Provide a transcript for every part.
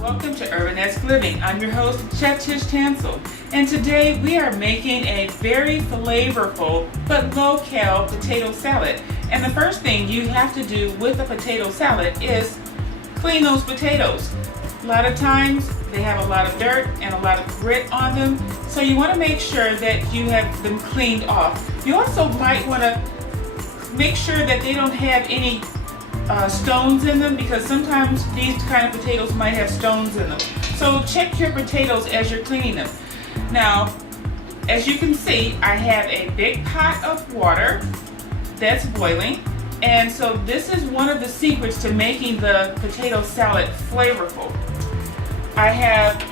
Welcome to URBANesque Living. I'm your host, Chef Tish Tansil, and today we are making a very flavorful but low-cal potato salad. And the first thing you have to do with a potato salad is clean those potatoes. A lot of times they have a lot of dirt and a lot of grit on them, so you want to make sure that you have them cleaned off. You also might want to make sure that they don't have any stones in them, because sometimes these kind of potatoes might have stones in them. So check your potatoes as you're cleaning them. Now, as you can see, I have a big pot of water that's boiling, and so this is one of the secrets to making the potato salad flavorful. I have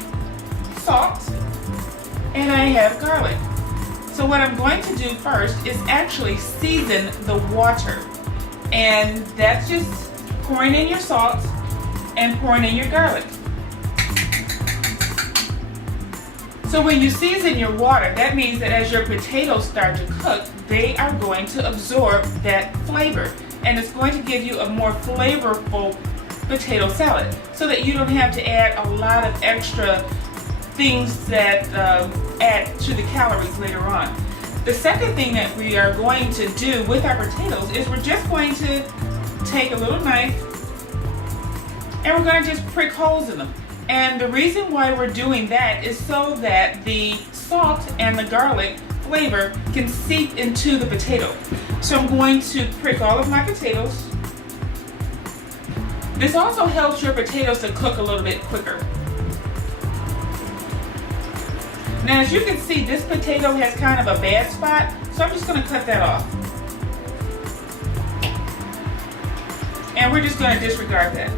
salt and I have garlic. So what I'm going to do first is actually season the water. And that's just pouring in your salt and pouring in your garlic. So when you season your water, that means that as your potatoes start to cook, they are going to absorb that flavor. And it's going to give you a more flavorful potato salad, so that you don't have to add a lot of extra things that add to the calories later on. The second thing that we are going to do with our potatoes is we're just going to take a little knife and we're going to just prick holes in them. And the reason why we're doing that is so that the salt and the garlic flavor can seep into the potato. So I'm going to prick all of my potatoes. This also helps your potatoes to cook a little bit quicker. Now, as you can see, this potato has kind of a bad spot, so I'm just going to cut that off. And we're just going to disregard that.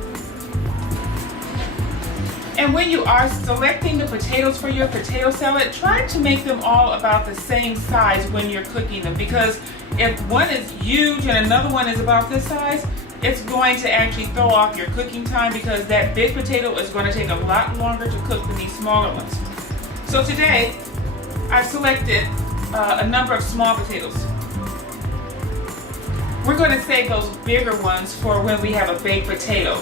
And when you are selecting the potatoes for your potato salad, try to make them all about the same size when you're cooking them, because if one is huge and another one is about this size, it's going to actually throw off your cooking time, because that big potato is going to take a lot longer to cook than these smaller ones. So today, I've selected a number of small potatoes. We're going to save those bigger ones for when we have a baked potato.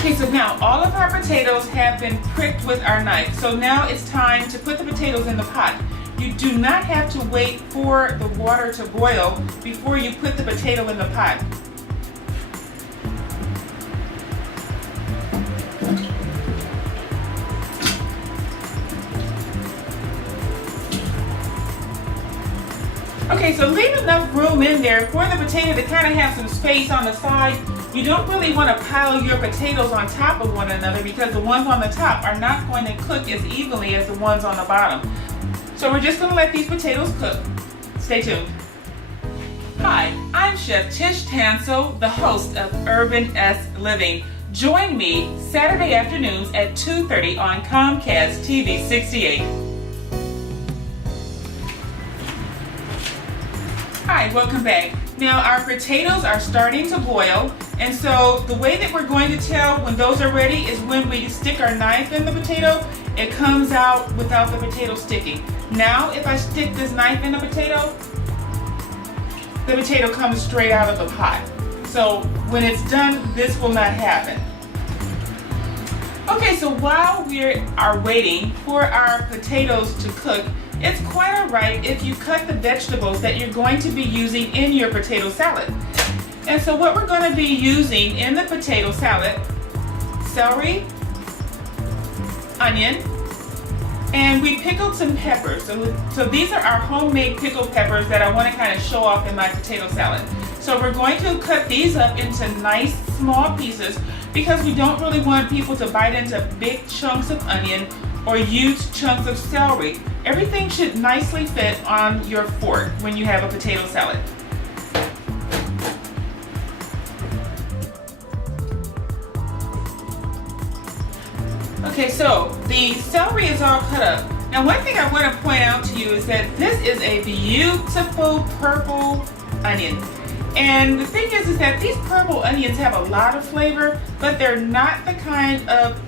Okay, so now all of our potatoes have been pricked with our knife. So now it's time to put the potatoes in the pot. You do not have to wait for the water to boil before you put the potato in the pot. Okay, so leave enough room in there for the potato to kind of have some space on the side. You don't really want to pile your potatoes on top of one another, because the ones on the top are not going to cook as evenly as the ones on the bottom. So we're just going to let these potatoes cook. Stay tuned. Hi, I'm Chef Tish Tansil, the host of URBANesque Living. Join me Saturday afternoons at 2:30 on Comcast TV-68. Hi, welcome back. Now our potatoes are starting to boil, and so the way that we're going to tell when those are ready is when we stick our knife in the potato, it comes out without the potato sticking. Now if I stick this knife in the potato comes straight out of the pot. So when it's done, this will not happen. Okay, so while we are waiting for our potatoes to cook, it's quite alright if you cut the vegetables that you're going to be using in your potato salad. And so what we're going to be using in the potato salad: celery, onion, and we pickled some peppers. So these are our homemade pickled peppers that I want to kind of show off in my potato salad. So we're going to cut these up into nice small pieces, because we don't really want people to bite into big chunks of onion or huge chunks of celery. Everything should nicely fit on your fork when you have a potato salad. Okay, so the celery is all cut up. Now one thing I want to point out to you is that this is a beautiful purple onion. And the thing is that these purple onions have a lot of flavor, but they're not the kind of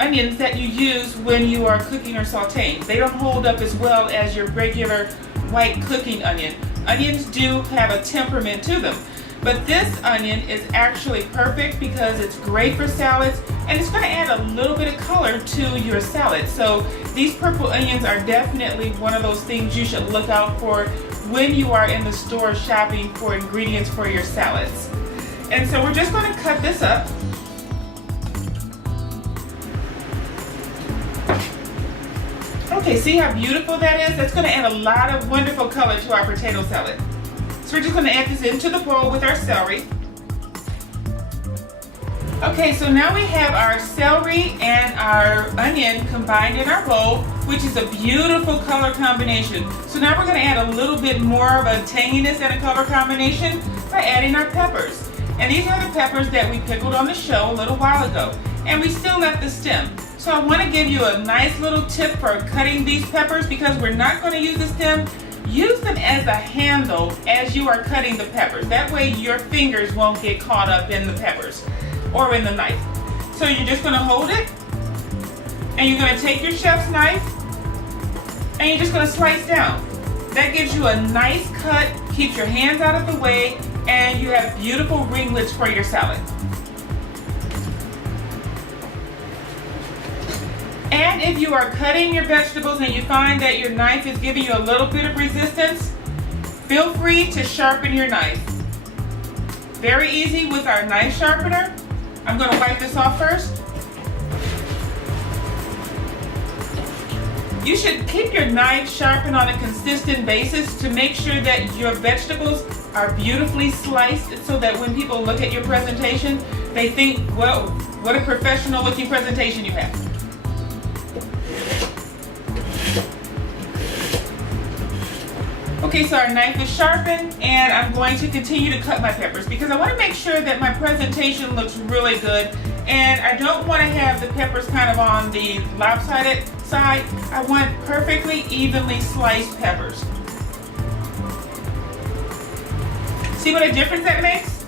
onions that you use when you are cooking or sauteing. They don't hold up as well as your regular white cooking onion. Onions do have a temperament to them, but this onion is actually perfect because it's great for salads and it's going to add a little bit of color to your salad. So these purple onions are definitely one of those things you should look out for when you are in the store shopping for ingredients for your salads. And so we're just going to cut this up. Okay, see how beautiful that is? That's going to add a lot of wonderful color to our potato salad. So we're just going to add this into the bowl with our celery. Okay, so now we have our celery and our onion combined in our bowl, which is a beautiful color combination. So now we're going to add a little bit more of a tanginess and a color combination by adding our peppers. And these are the peppers that we pickled on the show a little while ago. And we still left the stem. So I want to give you a nice little tip for cutting these peppers, because we're not going to use the stem. Use them as a handle as you are cutting the peppers. That way your fingers won't get caught up in the peppers or in the knife. So you're just going to hold it, and you're going to take your chef's knife, and you're just going to slice down. That gives you a nice cut, keeps your hands out of the way, and you have beautiful ringlets for your salad. And if you are cutting your vegetables and you find that your knife is giving you a little bit of resistance, feel free to sharpen your knife. Very easy with our knife sharpener. I'm going to wipe this off first. You should keep your knife sharpened on a consistent basis to make sure that your vegetables are beautifully sliced, so that when people look at your presentation, they think, well, what a professional looking presentation you have. Okay, so our knife is sharpened, and I'm going to continue to cut my peppers because I want to make sure that my presentation looks really good, and I don't want to have the peppers kind of on the lopsided side. I want perfectly evenly sliced peppers. See what a difference that makes?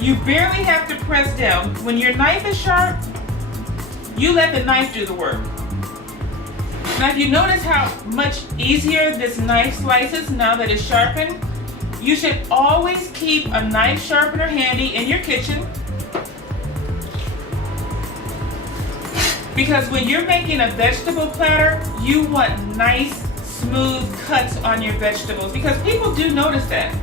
You barely have to press down. When your knife is sharp, you let the knife do the work. Now if you notice how much easier this knife slices now that it's sharpened, you should always keep a knife sharpener handy in your kitchen, because when you're making a vegetable platter, you want nice, smooth cuts on your vegetables, because people do notice that.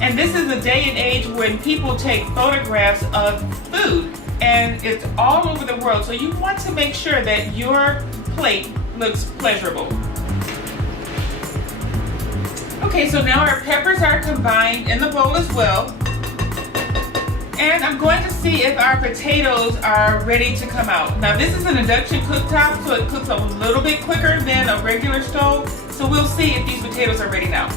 And this is a day and age when people take photographs of food, and it's all over the world, so you want to make sure that your plate looks pleasurable. Okay, so now our peppers are combined in the bowl as well. And I'm going to see if our potatoes are ready to come out. Now this is an induction cooktop, so it cooks a little bit quicker than a regular stove. So we'll see if these potatoes are ready now.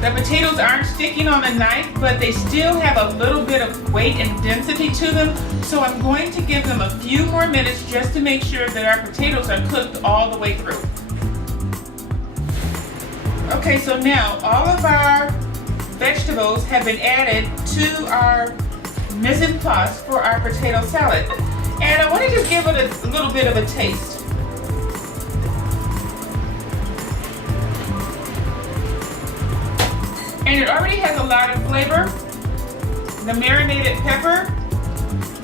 The potatoes aren't sticking on the knife, but they still have a little bit of weight and density to them. So I'm going to give them a few more minutes just to make sure that our potatoes are cooked all the way through. Okay, so now all of our vegetables have been added to our mise en place for our potato salad. And I want to just give it a little bit of a taste. And it already has a lot of flavor. The marinated pepper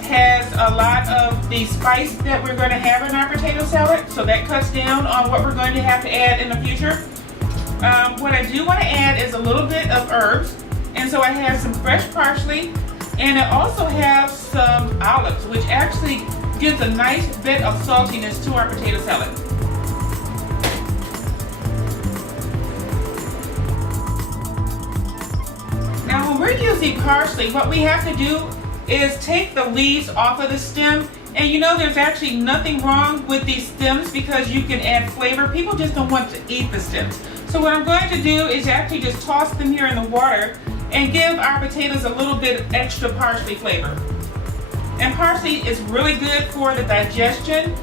has a lot of the spice that we're going to have in our potato salad, so that cuts down on what we're going to have to add in the future. What I do want to add is a little bit of herbs, and so I have some fresh parsley, and I also have some olives, which actually gives a nice bit of saltiness to our potato salad. Now when we're using parsley, what we have to do is take the leaves off of the stem. And you know, there's actually nothing wrong with these stems because you can add flavor. People just don't want to eat the stems. So what I'm going to do is actually just toss them here in the water and give our potatoes a little bit of extra parsley flavor. And parsley is really good for the digestion.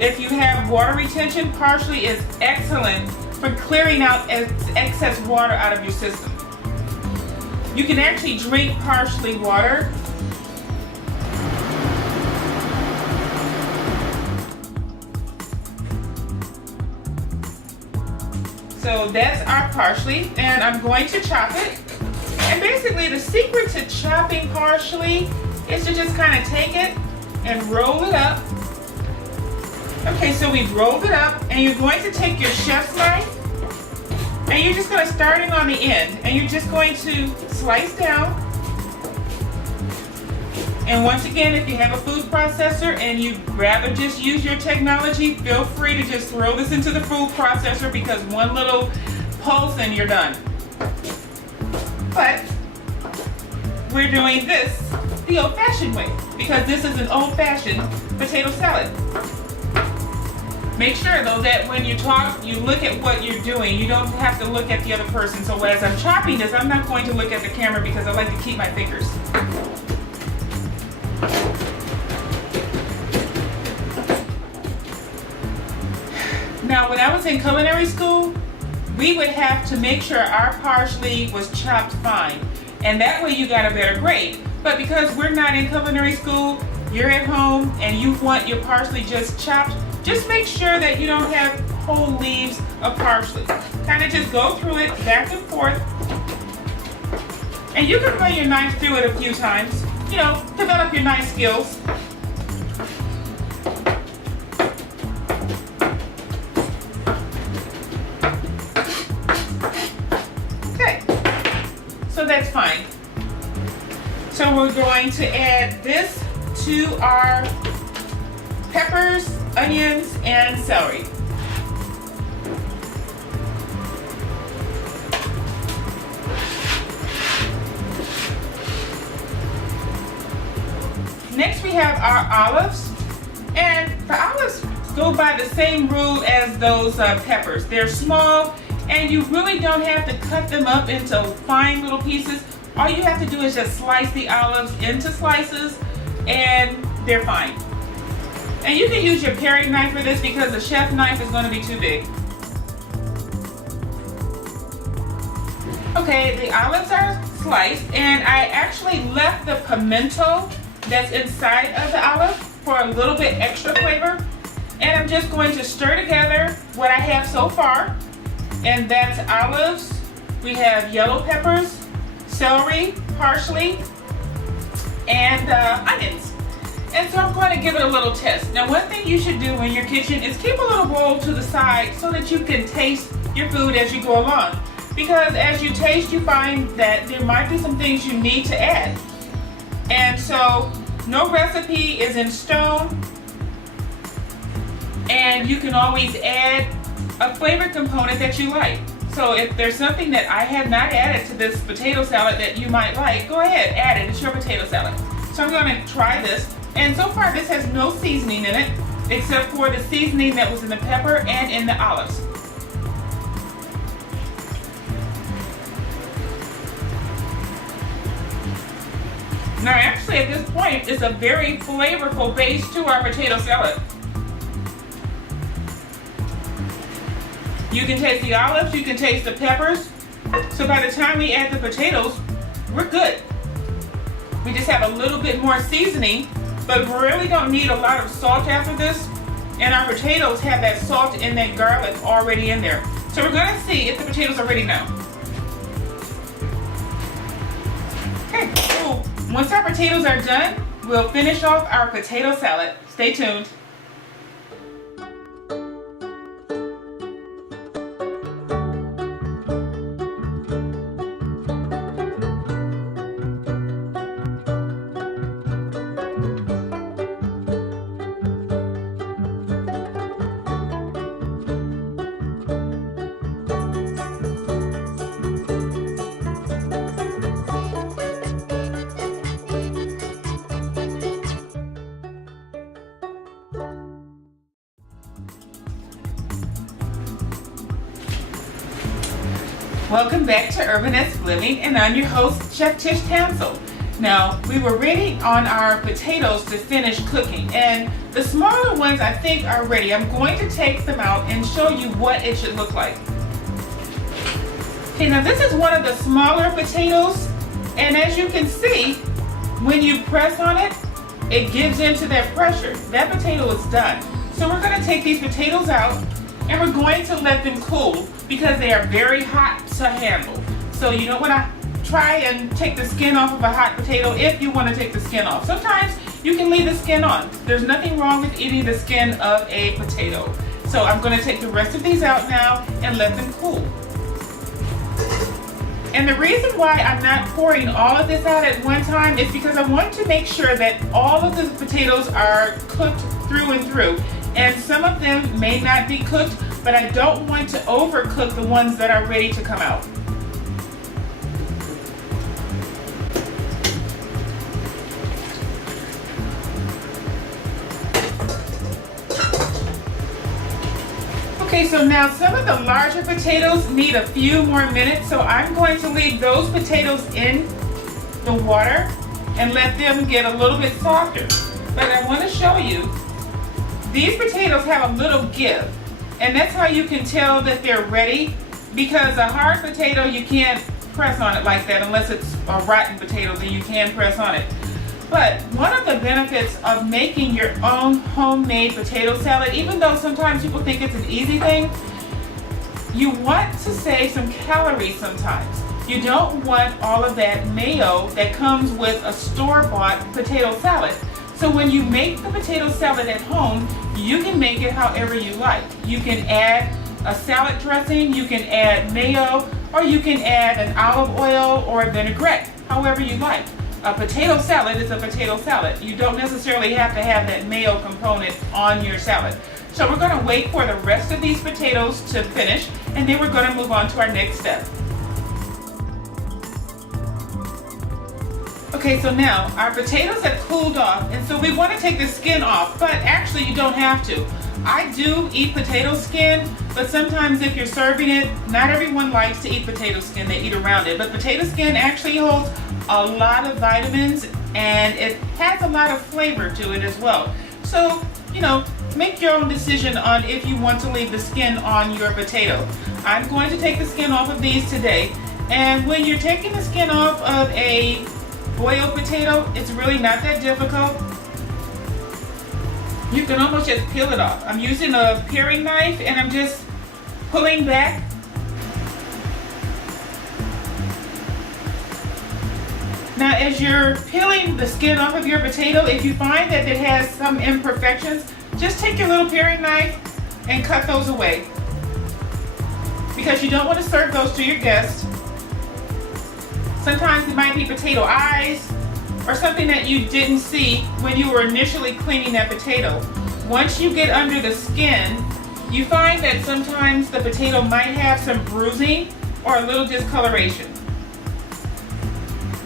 If you have water retention, parsley is excellent for clearing out excess water out of your system. You can actually drink parsley water. So that's our parsley, and I'm going to chop it. And basically the secret to chopping parsley is to just kind of take it and roll it up. Okay, so we've rolled it up, and you're going to take your chef's knife, and you're just going to start it on the end, and you're just going to slice down. And once again, if you have a food processor and you'd rather just use your technology, feel free to just throw this into the food processor, because one little pulse and you're done. But we're doing this the old-fashioned way, because this is an old-fashioned potato salad. Make sure though that when you talk, you look at what you're doing. You don't have to look at the other person. So as I'm chopping this, I'm not going to look at the camera because I like to keep my fingers. Now, when I was in culinary school, we would have to make sure our parsley was chopped fine, and that way you got a better grade. But because we're not in culinary school, you're at home and you want your parsley just chopped, just make sure that you don't have whole leaves of parsley. Kind of just go through it back and forth. And you can run your knife through it a few times. You know, develop your knife skills. Okay, so that's fine. So we're going to add this to our peppers, onions, and celery. Next we have our olives, and the olives go by the same rule as those peppers. They're small, and you really don't have to cut them up into fine little pieces. All you have to do is just slice the olives into slices, and they're fine. And you can use your paring knife for this because the chef knife is going to be too big. Okay, the olives are sliced, and I actually left the pimento that's inside of the olive for a little bit extra flavor. And I'm just going to stir together what I have so far. And that's olives, we have yellow peppers, celery, parsley, and onions. And so I'm going to give it a little test. Now, one thing you should do in your kitchen is keep a little bowl to the side so that you can taste your food as you go along. Because as you taste, you find that there might be some things you need to add. And so no recipe is in stone, and you can always add a flavor component that you like. So if there's something that I have not added to this potato salad that you might like, go ahead, add it. It's your potato salad. So I'm going to try this. And so far this has no seasoning in it, except for the seasoning that was in the pepper and in the olives. Now actually at this point, it's a very flavorful base to our potato salad. You can taste the olives, you can taste the peppers. So by the time we add the potatoes, we're good. We just have a little bit more seasoning, but we really don't need a lot of salt after this. And our potatoes have that salt and that garlic already in there. So we're gonna see if the potatoes are ready now. Okay, so once our potatoes are done, we'll finish off our potato salad. Stay tuned. Welcome back to URBANesque Living, and I'm your host, Chef Tish Tansil. Now, we were waiting on our potatoes to finish cooking, and the smaller ones I think are ready. I'm going to take them out and show you what it should look like. Okay, now this is one of the smaller potatoes, and as you can see, when you press on it, it gives into that pressure. That potato is done. So we're going to take these potatoes out, and we're going to let them cool because they are very hot to handle. So you know what I try and take the skin off of a hot potato if you want to take the skin off. Sometimes you can leave the skin on. There's nothing wrong with eating the skin of a potato. So I'm going to take the rest of these out now and let them cool. And the reason why I'm not pouring all of this out at one time is because I want to make sure that all of the potatoes are cooked through and through. And some of them may not be cooked, but I don't want to overcook the ones that are ready to come out. Okay, so now some of the larger potatoes need a few more minutes, so I'm going to leave those potatoes in the water and let them get a little bit softer. But I want to show you, these potatoes have a little give, and that's how you can tell that they're ready, because a hard potato, you can't press on it like that unless it's a rotten potato, then you can press on it. But one of the benefits of making your own homemade potato salad, even though sometimes people think it's an easy thing, you want to save some calories sometimes. You don't want all of that mayo that comes with a store-bought potato salad. So when you make the potato salad at home, you can make it however you like. You can add a salad dressing, you can add mayo, or you can add an olive oil or a vinaigrette, however you like. A potato salad is a potato salad. You don't necessarily have to have that mayo component on your salad. So we're going to wait for the rest of these potatoes to finish, and then we're going to move on to our next step. Okay, so now our potatoes have cooled off, and so we want to take the skin off, but actually you don't have to. I do eat potato skin, but sometimes if you're serving it, not everyone likes to eat potato skin, they eat around it. But potato skin actually holds a lot of vitamins, and it has a lot of flavor to it as well. So, you know, make your own decision on if you want to leave the skin on your potato. I'm going to take the skin off of these today, and when you're taking the skin off of a boiled potato, it's really not that difficult. You can almost just peel it off. I'm using a paring knife and I'm just pulling back. Now as you're peeling the skin off of your potato, if you find that it has some imperfections, just take your little paring knife and cut those away, because you don't want to serve those to your guests. Sometimes it might be potato eyes or something that you didn't see when you were initially cleaning that potato. Once you get under the skin, you find that sometimes the potato might have some bruising or a little discoloration.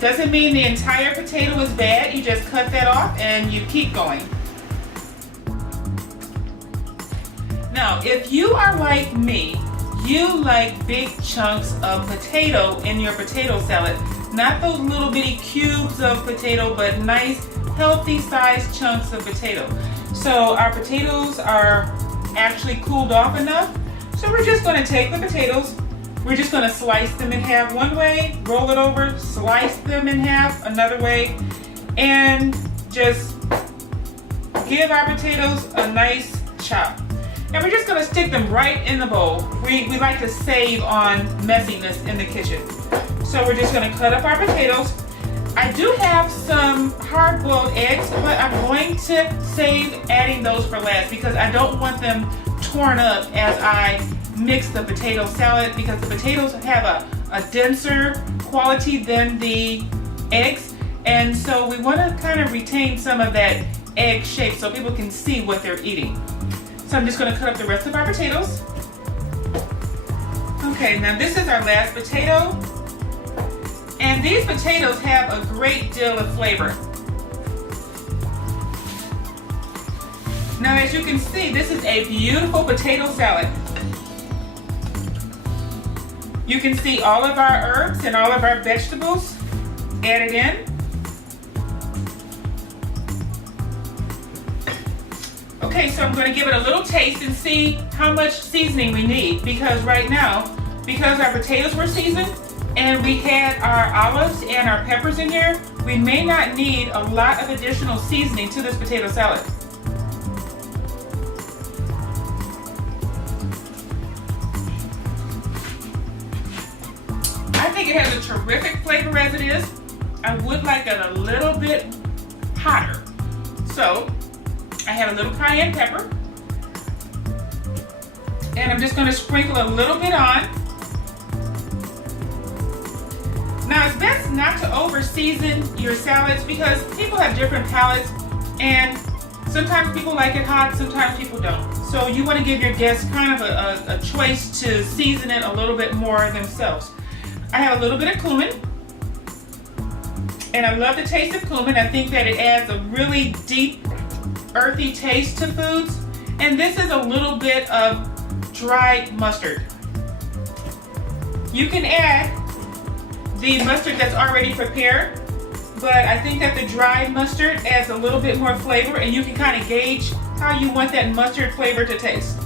Doesn't mean the entire potato is bad, you just cut that off and you keep going. Now, if you are like me, you like big chunks of potato in your potato salad. Not those little bitty cubes of potato, but nice, healthy sized chunks of potato. So our potatoes are actually cooled off enough. So we're just going to take the potatoes, we're just going to slice them in half one way, roll it over, slice them in half another way, and just give our potatoes a nice chop. And we're just going to stick them right in the bowl. We like to save on messiness in the kitchen. So we're just going to cut up our potatoes. I do have some hard-boiled eggs, but I'm going to save adding those for last because I don't want them torn up as I mix the potato salad, because the potatoes have a denser quality than the eggs. And so we want to kind of retain some of that egg shape so people can see what they're eating. So I'm just going to cut up the rest of our potatoes. Okay, now this is our last potato. And these potatoes have a great deal of flavor. Now as you can see, this is a beautiful potato salad. You can see all of our herbs and all of our vegetables added in. Okay, so I'm going to give it a little taste and see how much seasoning we need, because right now, because our potatoes were seasoned and we had our olives and our peppers in here, we may not need a lot of additional seasoning to this potato salad. I think it has a terrific flavor as it is. I would like it a little bit hotter. So I have a little cayenne pepper. And I'm just going to sprinkle a little bit on. Now it's best not to over season your salads because people have different palates and sometimes people like it hot, sometimes people don't. So you want to give your guests kind of a choice to season it a little bit more themselves. I have a little bit of cumin. And I love the taste of cumin. I think that it adds a really deep, earthy taste to foods. And this is a little bit of dried mustard. You can add the mustard that's already prepared, but I think that the dried mustard adds a little bit more flavor, and you can kind of gauge how you want that mustard flavor to taste.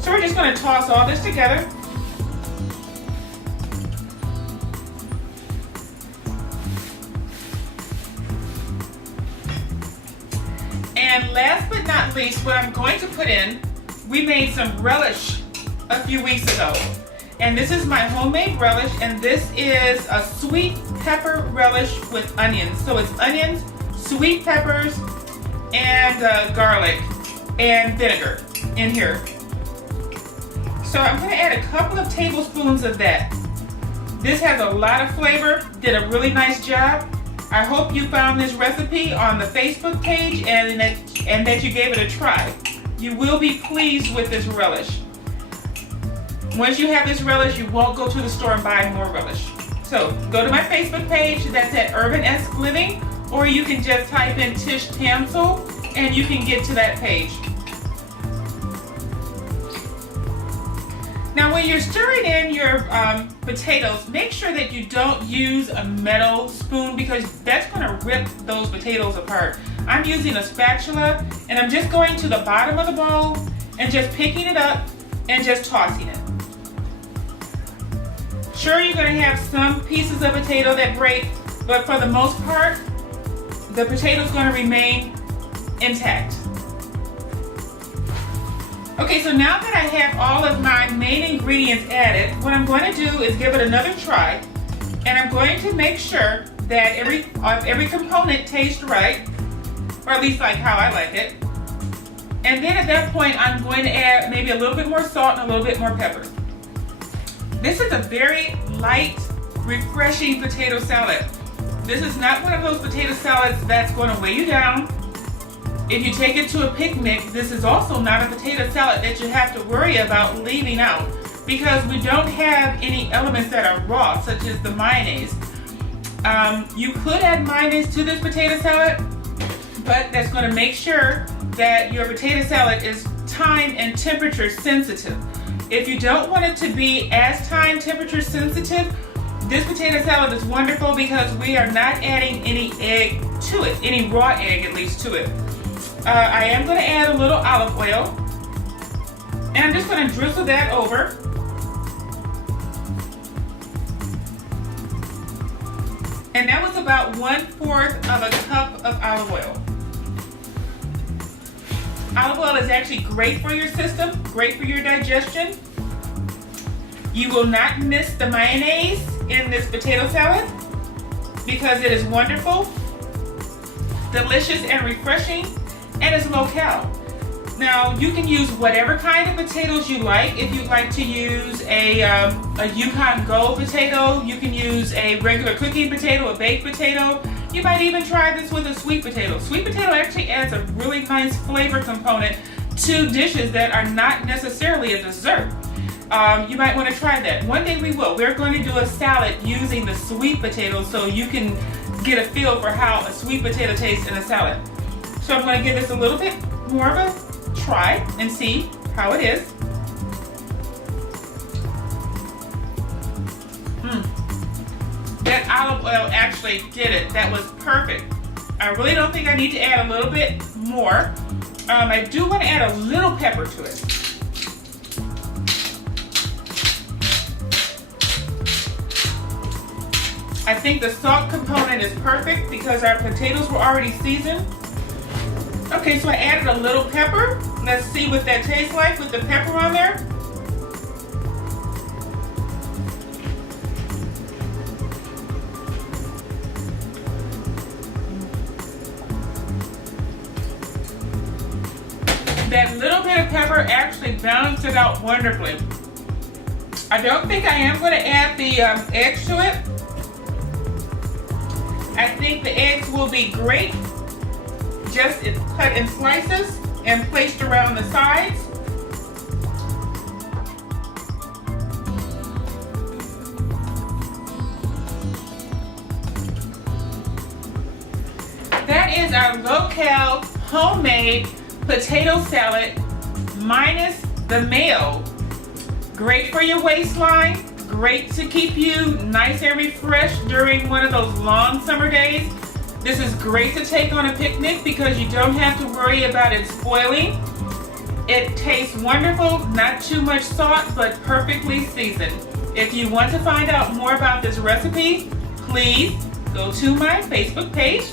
So we're just going to toss all this together. And last but not least, what I'm going to put in, we made some relish a few weeks ago. And this is my homemade relish, and this is a sweet pepper relish with onions. So it's onions, sweet peppers, and garlic and vinegar in here. So I'm going to add a couple of tablespoons of that. This has a lot of flavor, did a really nice job. I hope you found this recipe on the Facebook page and that you gave it a try. You will be pleased with this relish. Once you have this relish, you won't go to the store and buy more relish. So go to my Facebook page, that's at URBANesque Living, or you can just type in Tish Tansil and you can get to that page. Now when you're stirring in your potatoes, make sure that you don't use a metal spoon because that's going to rip those potatoes apart. I'm using a spatula and I'm just going to the bottom of the bowl and just picking it up and just tossing it. Sure, you're going to have some pieces of potato that break, but for the most part, the potato is going to remain intact. Okay, so now that I have all of my main ingredients added, what I'm going to do is give it another try, and I'm going to make sure that every component tastes right, or at least like how I like it. And then at that point, I'm going to add maybe a little bit more salt and a little bit more pepper. This is a very light, refreshing potato salad. This is not one of those potato salads that's going to weigh you down. If you take it to a picnic, this is also not a potato salad that you have to worry about leaving out because we don't have any elements that are raw, such as the mayonnaise. You could add mayonnaise to this potato salad, but that's going to make sure that your potato salad is time and temperature sensitive. If you don't want it to be as time temperature sensitive, this potato salad is wonderful because we are not adding any egg to it, any raw egg at least to it. I am going to add a little olive oil, and I'm just going to drizzle that over. And that was about 1/4 of a cup of olive oil. Olive oil is actually great for your system, great for your digestion. You will not miss the mayonnaise in this potato salad because it is wonderful, delicious, and refreshing, and it's low cal. Now you can use whatever kind of potatoes you like. If you'd like to use a Yukon Gold potato, you can use a regular cooking potato, a baked potato. You might even try this with a sweet potato. Sweet potato actually adds a really nice flavor component to dishes that are not necessarily a dessert. You might want to try that. One day we will. We're going to do a salad using the sweet potato so you can get a feel for how a sweet potato tastes in a salad. So I'm going to give this a little bit more of a try and see how it is. That olive oil actually did it. That was perfect. I really don't think I need to add a little bit more. I do want to add a little pepper to it. I think the salt component is perfect because our potatoes were already seasoned. Okay, so I added a little pepper. Let's see what that tastes like with the pepper on there. That little bit of pepper actually balanced it out wonderfully. I don't think I am going to add the eggs to it. I think the eggs will be great just cut in slices and placed around the sides. That is our low-cal homemade potato salad minus the mayo. Great for your waistline, great to keep you nice and refreshed during one of those long summer days. This is great to take on a picnic because you don't have to worry about it spoiling. It tastes wonderful, not too much salt, but perfectly seasoned. If you want to find out more about this recipe, please go to my Facebook page.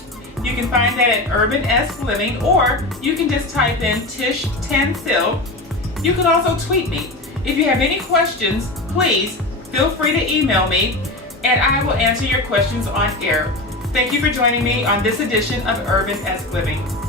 You can find that at URBANesque Living, or you can just type in Tish Tansil. You can also tweet me. If you have any questions, please feel free to email me and I will answer your questions on air. Thank you for joining me on this edition of URBANesque Living.